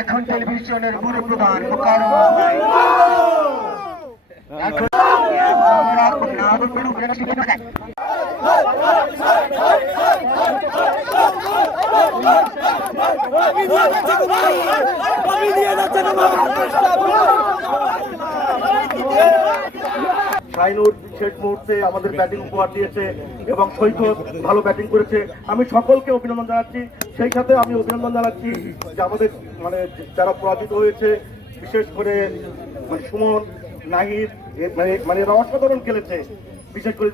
এখন টেলিভিশনের গুরু প্রধান মুখারম এখন শাহিনুর শেষ মুহূর্তে আমাদের ব্যাটিং উপহার দিয়েছে এবং সৈকত ভালো ব্যাটিং করেছে। আমি সকলকে অভিনন্দন জানাচ্ছি। সেই সাথে আমি অভিনন্দন জানাচ্ছি যে আমাদের যারা পরাজিত হয়েছে, বিশেষ করে সুমন, নাহিদ, এরা অসাধারণ খেলেছে। বিশেষ করে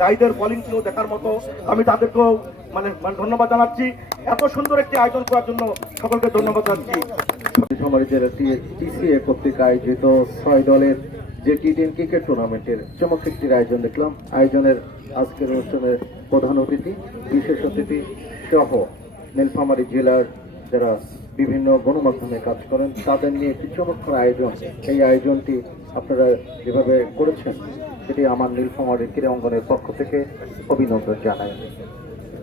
নাহিদের বোলিং ছিল দেখার মতো। আমি তাদেরকেও ধন্যবাদ জানাচ্ছি। এত সুন্দর একটি আয়োজন করার জন্য সকলকে ধন্যবাদ জানাচ্ছি। টিসিএ কর্তৃক আয়োজিত 6 দলের যে টি10 ক্রিকেট টুর্নামেন্টের চমৎকার আয়োজন দেখলাম। আয়োজনের আজকের অনুষ্ঠানের প্রধান অতিথি, বিশেষ অতিথি সহ নীলফামারী জেলার যারা বিভিন্ন গণমাধ্যমে কাজ করেন তাদের নিয়ে একটি চমৎকার আয়োজন। এই আয়োজনটি আপনারা যেভাবে করেছেন সেটি আমার নীলফামারী ক্রীড়া অঙ্গনের পক্ষ থেকে অভিনন্দন জানাই।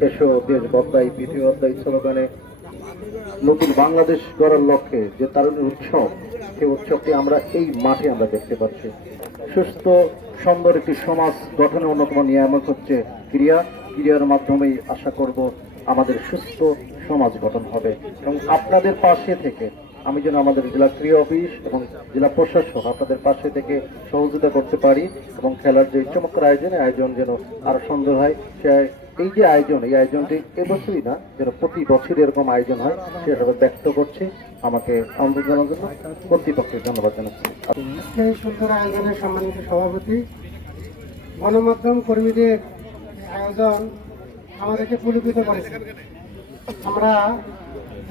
এসো দেশ বদলাই পৃথিবী বদলাই স্লোগানে নতুন বাংলাদেশ গড়ার লক্ষ্যে যে তারুণের উৎসব, সেই উৎসবটি আমরা এই মাঠে আমরা দেখতে পাচ্ছি। সুস্থ সুন্দর একটি সমাজ গঠনের অন্যতম নিয়ামক হচ্ছে ক্রীড়ার মাধ্যমেই আশা করব আমাদের সুস্থ সমাজ গঠন হবে। এবং আপনাদের পাশে থেকে আমি যেন আমাদের জেলা ক্রীড়া অফিস এবং জেলা প্রশাসন আপনাদের পাশে থেকে সহযোগিতা করতে পারি এবং খেলার যে চমৎকার আয়োজন যেন আরো সুন্দর হয়। এই যে আয়োজন, এই আয়োজনটি এবছরই না, যেন প্রতি বছর এরকম আয়োজন হয় সেটা ব্যক্ত করছি। আমাকে আমন্ত্রণ জানার জন্য কর্তৃপক্ষকে ধন্যবাদ জানাচ্ছি। এই সুন্দর আয়োজনের সম্মানিত সভাপতি, গণমাধ্যম কর্মীদের আয়োজন আমাদেরকে পুলকিত করেছে। আমরা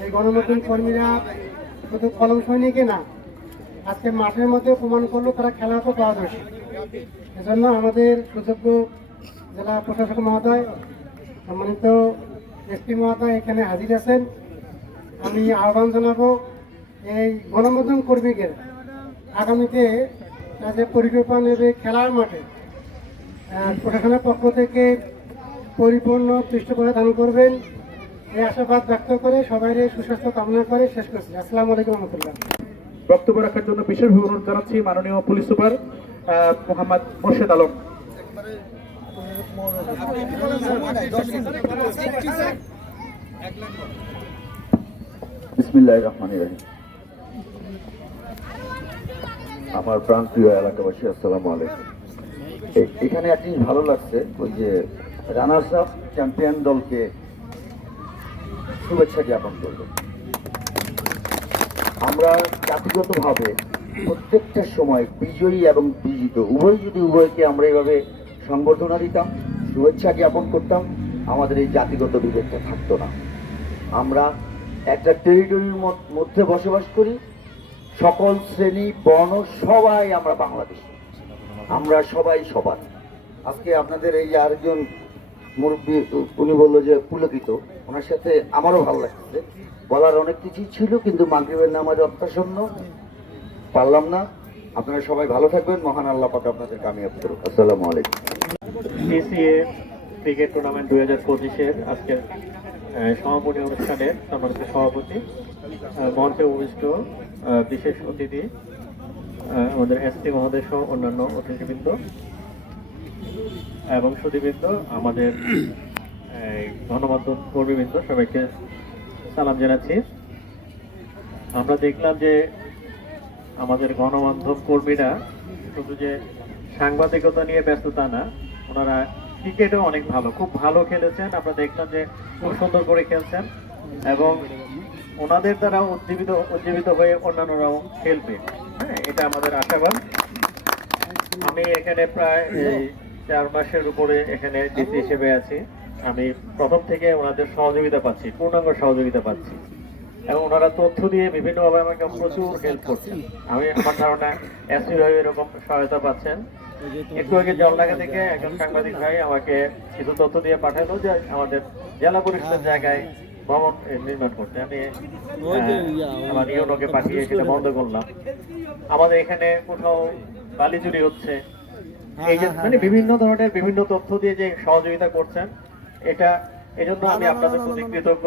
এই গণমাধ্যম কর্মীরা শুধু কলম সৈনিকে না, আজকে মাঠের মধ্যে প্রমাণ করলো তারা খেলাতেও পারদর্শী। এজন্য আমাদের সুযোগ্য জেলা প্রশাসক মহোদয়, সম্মানিত এসপি মহোদয় এখানে হাজির আছেন। আমি আহ্বান জানাবো এই গণমাধ্যম কর্মীদের আগামীতে যে পরিকল্পনা নেবে খেলার মাঠে প্রশাসনের পক্ষ থেকে পরিপূর্ণ পৃষ্ঠপোষকতা দান করবেন, এই আশাবাদ ব্যক্ত করে সবাই সুস্বাস্থ্য কামনা করে শেষ করছি। আসসালামু আলাইকুম রহমতুল্লাহ। বক্তব্য রাখার জন্য বিশেষ অনুরোধ জানাচ্ছি মাননীয় পুলিশ সুপার মোহাম্মদ মোর্শেদ আলম। বিসমিল্লাহির রাহমানির রাহিম। আমার প্রাণপ্রিয় এলাকাবাসী, আসসালামু আলাইকুম। এখানে একটি ভালো লাগছে, ওই যে রানার্স আপ চ্যাম্পিয়ন দলকে শুভেচ্ছা জ্ঞাপন করল। আমরা জাতিগতভাবে প্রত্যেকটা সময় বিজয়ী এবং বিজিত উভয়কে আমরা এইভাবে সংবর্ধনা দিতাম, শুভেচ্ছা জ্ঞাপন করতাম, আমাদের এই জাতিগত বিভেদটা থাকতো না। আমরা একটা টেরিটরির মধ্যে বসবাস করি, সকল শ্রেণী বর্ণ সবাই আমরা বাংলাদেশী, আমরা সবাই সবার। আজকে আপনাদের এই আরেকজন মুরব্বী উনি বললো যে পুলকিত, ওনার সাথে আমারও ভালো লাগছে। বলার অনেক কিছুই ছিল কিন্তু মাগরিবের নামাজ অত্যাসন্ন, পারলাম না। আপনারা সবাই ভালো থাকবেন, মহান আল্লাহ পাক আপনাদের কামিয়াব করুক। আসসালামু আলাইকুম। টিসিএ ক্রিকেট টুর্নামেন্ট 2025-এর আজকের সমাপনী অনুষ্ঠানের সম্মানিত সভাপতি, মঞ্চে উপবিষ্ট বিশেষ অতিথি, আমাদের এসপি মহোদয় সহ অন্যান্য অতিথিবৃন্দ এবং সুধীবৃন্দ, আমাদের গণমাধ্যম কর্মীবৃন্দ, সবাইকে সালাম জানাচ্ছি। আমরা দেখলাম যে আমাদের গণমাধ্যম কর্মীরা শুধু যে সাংবাদিকতা নিয়ে ব্যস্ততা না, ওনারা ক্রিকেটেও অনেক ভালো, খুব ভালো খেলেছেন। আমরা দেখলাম যে খুব সুন্দর করে খেলছেন এবং ওনাদের দ্বারা উজ্জীবিত হয়ে অন্যান্যরাও খেলবে। হ্যাঁ, এটা আমাদের আশাবাদ। আমি এখানে প্রায় 4 মাসের উপরে এখানে ডিসি হিসেবে আছি। আমি প্রথম থেকে ওনাদের সহযোগিতা পাচ্ছি, পূর্ণাঙ্গ সহযোগিতা পাচ্ছি এবং ওনারা তথ্য দিয়ে বিভিন্নভাবে আমাকে প্রচুর হেল্প করছেন। আমার ধারণা এসপি ভাই এরকম সহায়তা পাচ্ছেন। একটু আগে জলঢাকা থেকে একজন সাংবাদিক ভাই আমাকে কিছু তথ্য দিয়ে পাঠালো যে আমাদের জেলা পরিষদের জায়গায় ভবন নির্মাণ করতে। আমি আমার ইউনোকে পাঠিয়ে সেটা বন্ধ করলাম। আমাদের এখানে কোথাও বালি চুরি হচ্ছে, এই যে বিভিন্ন ধরনের বিভিন্ন তথ্য দিয়ে যে সহযোগিতা করছেন, এটা এই জন্য আমি আপনাদের প্রতি কৃতজ্ঞ।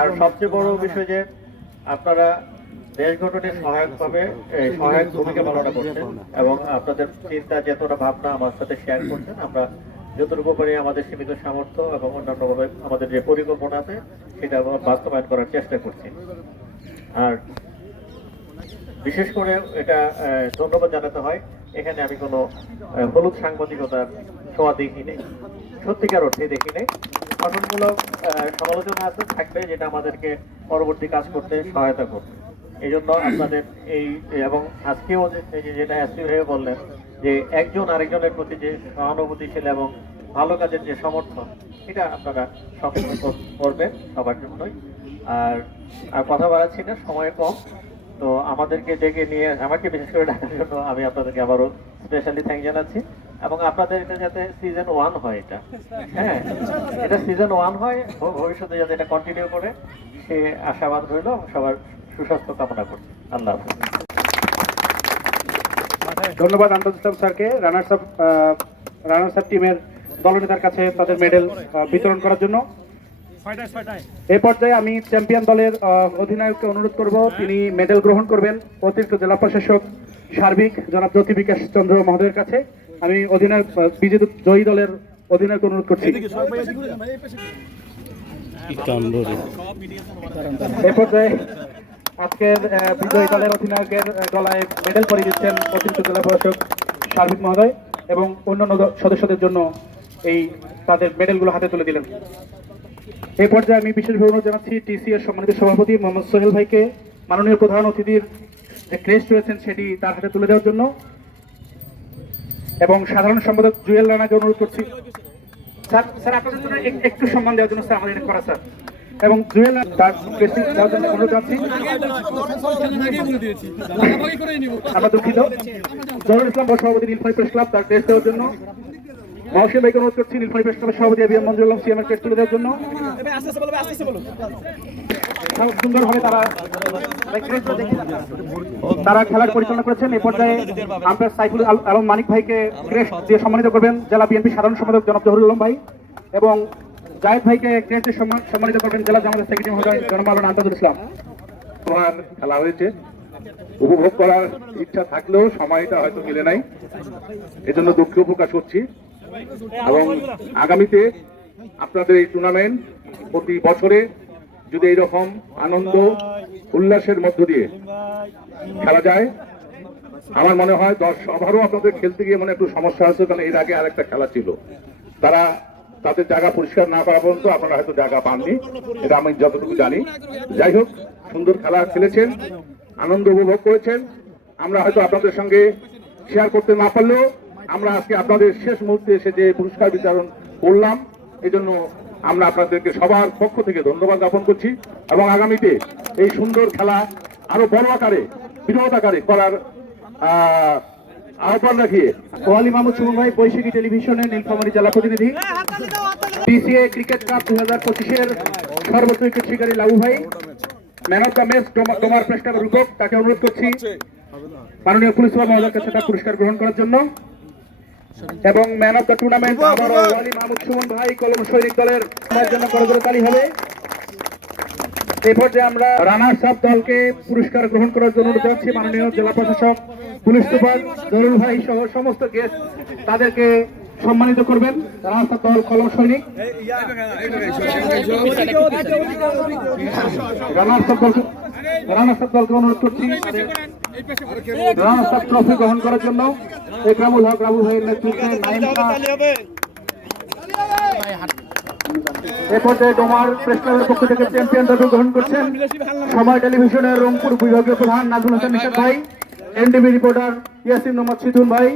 আর সবচেয়ে বড় বিষয় যে আপনারা দেশ গঠনে সহায়ক ভূমিকা পালন করছেন এবং আপনাদের চিন্তা চেতনা ভাবনা আমার সাথে শেয়ার করছেন। আমরা যতটুকু পারি আমাদের সীমিত সামর্থ্য এবং অন্যান্যভাবে আমাদের যে পরিকল্পনা আছে সেটা বাস্তবায়ন করার চেষ্টা করছি। আর বিশেষ করে এটা ধন্যবাদ জানাতে হয়, এখানে আমি কোনো হলুদ সাংবাদিকতার ছোঁয়া দেখি নেই, সত্যিকার অর্থে দেখি নেই। গঠনমূলক সমালোচনা আছে থাকবে, যেটা আমাদেরকে পরবর্তী কাজ করতে সহায়তা করবে। এই জন্য আপনাদের এই এবং আজকেও যেটা এসপি ভাই বললেন যে একজন আরেকজনের প্রতি যে সহানুভূতিশীল এবং ভালো কাজের যে সমর্থন, এটা আপনারা সবসময় করবেন সবার জন্যই। আর কথা বাড়াচ্ছি না, সময় কম, তো আমাদেরকে ডেকে নিয়ে আমাকে বিশেষ করে ডাকার জন্য আমি আপনাদেরকে আবারও স্পেশালি থ্যাংক জানাচ্ছি। এবং আপনাদের এটা যাতে সিজন 1 হয়, এটা হ্যাঁ এটা সিজন 1 হয়, ভবিষ্যতে যাতে এটা কন্টিনিউ করে সে আশাবাদ রইল এবং সবার সুস্বাস্থ্য কামনা করছি। আল্লাহ হাফেজ। ধন্যবাদ আমজাদ ইসলাম স্যারকে রানার্স আপ টিমের দলনেতার কাছে তাদের মেডেল বিতরণ করার জন্য। এই পর্যায়ে আমি চ্যাম্পিয়ন দলের অধিনায়ককে অনুরোধ করব, তিনি মেডেল গ্রহণ করবেন অতিরিক্ত জেলা প্রশাসক সার্বিক জনাব জ্যোতি বিকাশ চন্দ্র মহোদয়ের কাছে। আমি অধিনায়ক বিজেতা জয়ী দলের অধিনায়ক অনুরোধ করছি। এই পর্যায়ে আজকের বিজয়ী দলের অধিনায়কের গলায় মেডেল পরিয়ে দিচ্ছেন অতিরিক্ত জেলা প্রশাসক সার্বিক মহোদয় এবং অন্যান্য সদস্যদের জন্য তাদের মেডেলগুলো হাতে তুলে দিলেন। এই পর্যায়ে আমি বিশেষভাবে অনুরোধ জানাচ্ছি টিসি এর সম্মানিত সভাপতি মোহাম্মদ সোহেল ভাইকে মাননীয় প্রধান অতিথির যে ক্রেস্ট রয়েছেন সেটি তার হাতে তুলে দেওয়ার জন্য, এবং সাধারণ সম্পাদক জুয়েল রানাকে অনুরোধ করছি। স্যার আপনাদের জন্য একটু সম্মান দেওয়ার জন্য স্যার আমাদের এটা করা স্যার, এবং জুয়েল তার ক্রেস্ট দেওয়ার জন্য অনুরোধ জানাচ্ছি। আমরা দুঃখিত। জহুরুল ইসলাম সভাপতি নীলফামারী প্রেস ক্লাব তার ক্রেস্ট দেওয়ার জন্য। মহসিন ভাইকে অনুরোধ করছি নীলফামারী প্রেস ক্লাবের সভাপতি আবিয়াম মঞ্জুরুল আলম সিএমের ক্রেস্ট তুলে দেওয়ার জন্য। সুন্দরভাবে তারা খেলার পরিচালনা করেছেন। এই পর্যায়ে আম্পায়ার সাইফুল আলম মানিক ভাইকে ক্রেস্ট দিয়ে সম্মানিত করবেন জেলা বিএনপি সাধারণ সম্পাদক জনাব জহুরুল আলম ভাই, এবং জায়েদ ভাইকে ক্রেস্ট দিয়ে সম্মানিত করবেন জেলা জামায়াতের সেক্রেটারি মহোদয় জনাব মাওলানা আমজাদুল ইসলাম। খেলা হয়েছে, উপভোগ করার ইচ্ছা থাকলেও সময়টা হয়তো মিলে নাই, এজন্য দুঃখ প্রকাশ করছি। এবং আগামীতে আপনাদের এই টুর্নামেন্ট প্রতি বছরে যদি এইরকম আনন্দ উল্লাসের মধ্য দিয়ে খেলা যায়, আমার মনে হয় 10 ওভারও আপনাদের খেলতে গিয়ে একটু সমস্যা আছে, কারণ এর আগে আরেকটা খেলা ছিল, তারা তাদের জায়গা পরিষ্কার না করা পর্যন্ত আপনারা হয়তো জায়গা পাননি, এটা আমি যতটুকু জানি। যাই হোক, সুন্দর খেলা খেলেছেন, আনন্দ উপভোগ করেছেন। আমরা হয়তো আপনাদের সঙ্গে শেয়ার করতে না পারলেও আমরা আজকে আপনাদের শেষ মুহূর্তে এসে যে পুরস্কার বিতরণ করলাম, এই জন্য আমরা আপনাদেরকে সবার পক্ষ থেকে ধন্যবাদ জ্ঞাপন করছি। এবং আগামীতে এই সুন্দর খেলা আরো বড় আকারে বৃহৎ আকারে করার আহ্বান রাখিয়ে ওয়ালি মাহমুদ সুমন ভাই, বৈশাখী টেলিভিশনের নীলফামারী জেলা প্রতিনিধি। পিসিএ ক্রিকেট কাপ 2025-এর সর্বোচ্চ উইকেট শিকারী লাবু ভাই, man of the match Domar press ক্লাবের রূপক, তাকে অনুরোধ করছি মাননীয় পুলিশ সুপার মহোদয়ের কাছে তার পুরস্কার গ্রহণ করার জন্য। এবং ম্যান অফ দ্য টুর্নামেন্ট আবারও ওয়ালি মাহমুদ সুমন ভাই, কলম সৈনিক দলের জন্য করজোড়ে তালি হবে। এই পর্যায়ে আমরা রানার্স আপ দলকে পুরস্কার গ্রহণ করার জন্য অনুরোধ জানাচ্ছি মাননীয় জেলা প্রশাসক পুলিশ সুপার জহুরুল ভাই সহ সমস্ত গেস্ট তাদেরকে সম্মানিত করবেন। রানার্স আপ দল কলম সৈনিক, রানার্স আপ দলকে অনুরোধ করছি রানার্স আপ ট্রফি গ্রহণ করার জন্য। একরামুল হক রাবু ভাইয়ের নেতৃত্বে এ পর্যায়ে ডোমার প্রেস ক্লাবের পক্ষ থেকে চ্যাম্পিয়ন ট্রফি গ্রহণ করছেন সময় টেলিভিশনের রংপুর বিভাগীয় প্রধান নাজমুল হাসান নিশাদ ভাই, এনডিবি রিপোর্টার ইয়াসিন মোহাম্মদ সিথুন ভাই,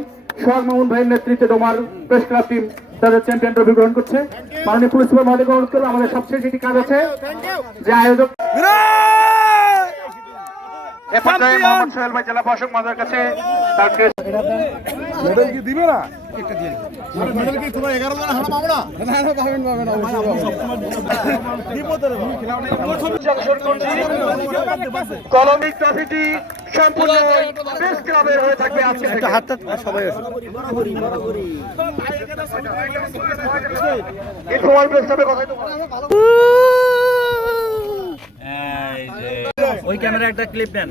সোহাগ মামুন ভাইয়ের নেতৃত্বে ডোমার প্রেস ক্লাব টিম তাদের চ্যাম্পিয়ন ট্রফি গ্রহণ করছে। মাননীয় পুলিশ সুপার মহোদয়কে অনুরোধ করবো, আমাদের সবশেষ একটি কাজ আছে যে আয়োজক এ পর্যায়ে মোহাম্মদ সোহেল ভাই জেলা প্রশাসক মহোদয়ের কাছে তার মেডেল কি দিবে না? কলমিক ট্রফিটি সম্পূর্ণ প্রেস ক্লাবের হয়ে থাকবে আজকে থেকে। সবাই প্রেস ক্লাবে কথা ওই ক্যামেরা একটা ক্লিপ নেন।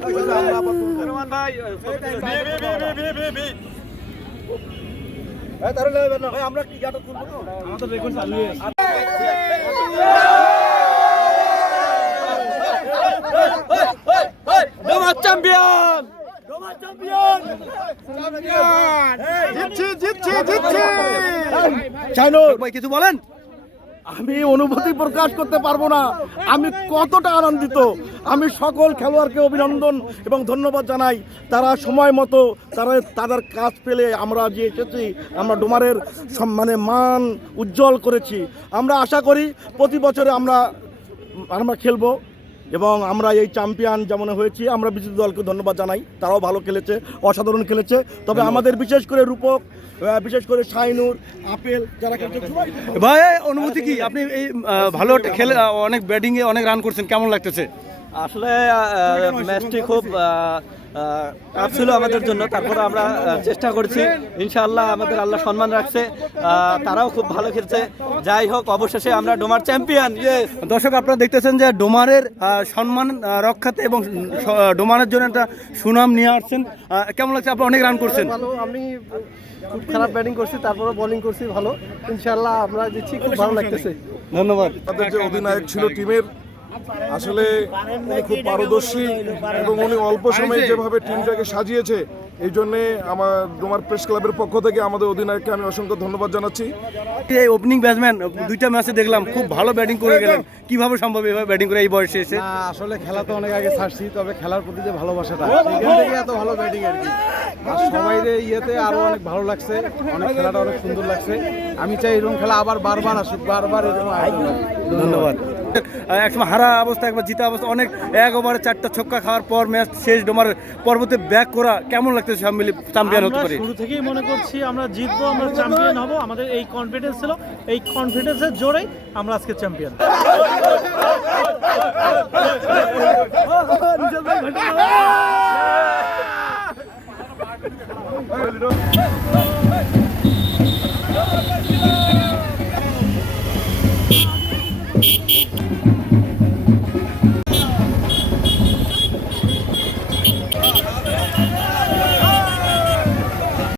কিছু বলেন। আমি অনুভূতি প্রকাশ করতে পারবো না, আমি কতটা আনন্দিত। আমি সকল খেলোয়াড়কে অভিনন্দন এবং ধন্যবাদ জানাই। তারা সময় মতো তাদের কাজ পেলে আমরা যে এসেছি, আমরা ডোমারের মানে মান উজ্জ্বল করেছি। আমরা আশা করি প্রতি বছরে আমরা খেলবো এবং আমরা এই চ্যাম্পিয়ন যেমন হয়েছি। আমরা বিজেপি দলকে ধন্যবাদ জানাই, তারাও ভালো খেলেছে, অসাধারণ খেলেছে। তবে আমাদের বিশেষ করে রূপক, বিশেষ করে শাইনুর, আপেল যারা খেলছে। ভাই অনুভূতি কি? আপনি এই ভালো খেলে অনেক ব্যাটিংয়ে অনেক রান করছেন, কেমন লাগতেছে? আসলে ম্যাচটি খুব টাফ ছিল আমাদের জন্য, তারপরে আমরা চেষ্টা করছি। ইনশাআল্লাহ আমাদের আল্লাহ সম্মান রাখছে, তারাও খুব ভালো খেলছে। যাই হোক, অবশেষে আমরা ডোমার চ্যাম্পিয়ন। দর্শক, আপনারা দেখতেছেন যে ডোমারের সম্মান রক্ষাতে এবং ডোমারের জন্য একটা সুনাম নিয়ে আসছেন। কেমন লাগছে? আপনি অনেক রান করছেন। ভালো, আমি খুব খারাপ ব্যাটিং করছি, তারপরে বোলিং করছি ভালো। ইনশাআল্লাহ আমরা দিচ্ছি, খুব ভালো লাগতেছে। ধন্যবাদ। আমাদের যে অধিনায়ক ছিল টিমের, আসলে উনি খুব পারদর্শী এবং উনি অল্প সময়ে যেভাবে টিমটাকে সাজিয়েছে, এই জন্যে আমার ডোমার প্রেস ক্লাবের পক্ষ থেকে আমাদের অধিনায়ককে আমি অসংখ্য ধন্যবাদ জানাচ্ছি। এই ওপেনিং ব্যাটসম্যান দুইটা ম্যাচে দেখলাম খুব ভালো ব্যাটিং করে গেলেন, কিভাবে সম্ভব এভাবে ব্যাটিং করে এই বয়সে এসে? আসলে খেলা তো অনেক আগে ছাড়ছি, তবে খেলার প্রতি যে ভালোবাসাটা, সেখান থেকে এত ভালো ব্যাটিং আর কি। আর সবাই ইয়েতে আরো অনেক ভালো লাগছে, অনেক খেলাটা অনেক সুন্দর লাগছে। আমি চাই এরকম খেলা আবার বারবার আসুক, বারবার এরকম আয়োজন হোক। ধন্যবাদ। একসময় হারা অবস্থা, একবার জিতা অবস্থা, অনেক 1 ওভারে 4টা ছক্কা খাওয়ার পর ম্যাচ শেষ, ডোমার পর্বতে ব্যাক করা, কেমন লাগতেছে? সব মিলে চ্যাম্পিয়ন হতে পারে। শুরু থেকেই মনে করছি আমরা জিতবো, আমরা চ্যাম্পিয়ন হব। আমাদের এই কনফিডেন্স ছিল, এই কনফিডেন্সের জোরেই আমরা আজকে চ্যাম্পিয়ন।